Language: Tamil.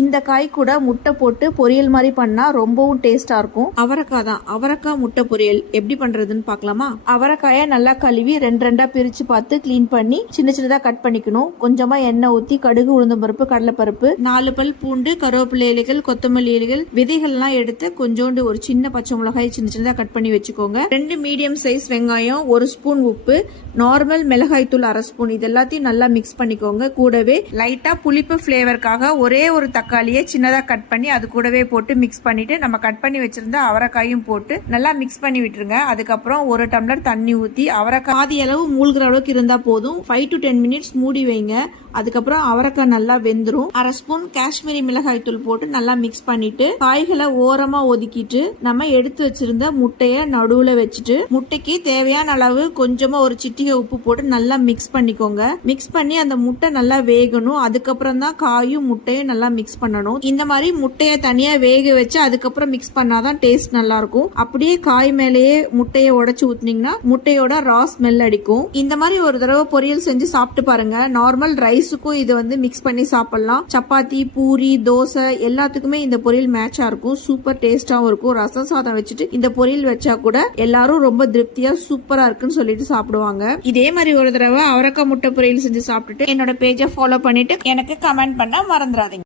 இந்த காய் கூட முட்டை போட்டு பொரியல் மாதிரி பண்ணா ரொம்பவும் டேஸ்டா இருக்கும். அவரைக்காய் தான், அவரைக்காய் முட்டை பொரியல் எப்படி பண்றதுன்னு பார்க்கலாமா? அவரைக்காயை நல்லா கழுவி ரெண்டா பிரிச்சு பார்த்து கிளீன் பண்ணி சின்ன சின்னதா கட் பண்ணிக்கணும். கொஞ்சமா எண்ணெய் ஊத்தி கடுகு, உளுந்தம் பருப்பு, கடலைப்பருப்பு, 4 பல் பூண்டு, கருவேப்பிலை இலைகள், கொத்தமல்லி இலைகள், விதைகள் எல்லாம் எடுத்து கொஞ்சோண்டு ஒரு சின்ன பச்சை மிளகாய் சின்ன சின்னதா கட் பண்ணி வச்சுக்கோங்க. 2 மீடியம் சைஸ் வெங்காயம், 1 ஸ்பூன் உப்பு, நார்மல் மிளகாய் தூள் 1/2 ஸ்பூன், இது எல்லாத்தையும் நல்லா மிக்ஸ் பண்ணிக்கோங்க. கூடவே லைட்டா புளிப்பு பிளேவருக்காக ஒரே ஒரு தக்காளியை சின்னதா கட் பண்ணி அது கூடவே போட்டு மிக்ஸ் பண்ணிட்டு நம்ம கட் பண்ணி வச்சிருந்த அவரைக்காயும் போட்டு நல்லா மிக்ஸ் பண்ணி விட்டுருங்க. அதுக்கப்புறம் 1 டம்ளர் தண்ணி ஊத்தி அவரைக்காய் பாதி அளவு மூழ்கிற அளவுக்கு இருந்தா போதும். 5 to 10 மினிட்ஸ் மூடி வைங்க. அதுக்கப்புறம் அவரைக்காய் நல்லா வெந்துரும். 1/2 ஸ்பூன் காஷ்மீரி மிளகாய் தூள் போட்டு நல்லா மிக்ஸ் பண்ணிட்டு காய்களை ஓரமா ஒதுக்கிட்டு நம்ம எடுத்து வச்சிருந்த முட்டைய நடுவுல வச்சுட்டு முட்டைக்கு தேவையான அளவு கொஞ்சமா ஒரு சிட்டிகை உப்பு போட்டு நல்லா மிக்ஸ் பண்ணிக்கோங்க. மிக்ஸ் பண்ணி அந்த முட்டை நல்லா வேகணும். அதுக்கப்புறம் தான் காயும் முட்டையும் நல்லா மிக்ஸ் பண்ணணும். இந்த மாதிரி முட்டைய தனியா வேக வச்சு அதுக்கப்புறம் மிக்ஸ் பண்ணாதான் டேஸ்ட் நல்லா இருக்கும். அப்படியே காய் மேலேயே முட்டையை உடைச்சு ஊத்தினீங்கன்னா முட்டையோட ரா ஸ்மெல் அடிக்கும். இந்த மாதிரி ஒரு தடவை பொரியல் செஞ்சு சாப்பிட்டு பாருங்க. நார்மல் ரைஸுக்கும் இது வந்து மிக்ஸ் பண்ணி சாப்பிடலாம். சப்பாத்தி, பூரி, தோசை எல்லாத்துக்குமே இந்த பொரியல் மேட்சா இருக்கும். சூப்பர் டேஸ்டாவும் இருக்கும். ரசம் சாதம் வச்சுட்டு இந்த பொரியல் வச்சா கூட எல்லாரும் ரொம்ப திருப்தியா சூப்பரா இருக்குன்னு சொல்லிட்டு சாப்பிடுவாங்க. இதே மாதிரி ஒரு தடவை அவரைக்காய் முட்டை பொரியல் செஞ்சு சாப்பிட்டுட்டு என்னோட பேஜை ஃபாலோ பண்ணிட்டு எனக்கு கமெண்ட் பண்ண மறந்துடாதீங்க.